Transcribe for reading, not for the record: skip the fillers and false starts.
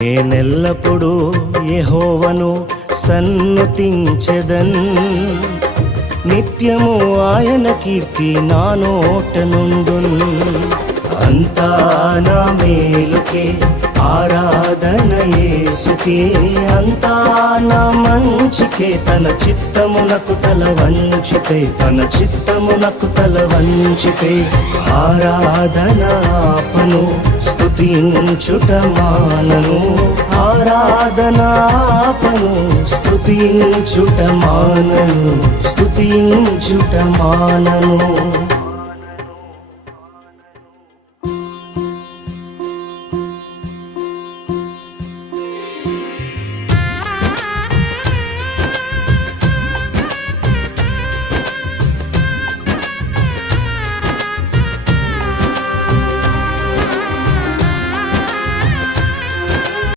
నేనెల్లప్పుడూ యెహోవాను సన్నుతించెదన్, నిత్యము ఆయన కీర్తి నా నోట నుండున్. అంతా నా మేలుకే ఆరాధన యేసుకే, అంతా నా మంచికే. తన చిత్తమునకు తల వంచితే, తన చిత్తమునకు తల వంచితే ఆరాధన ఆపను, స్తుతించుట మానను. ఆరాధన ఆపను, స్తుతించుట మానను, స్తుతించుట మానను.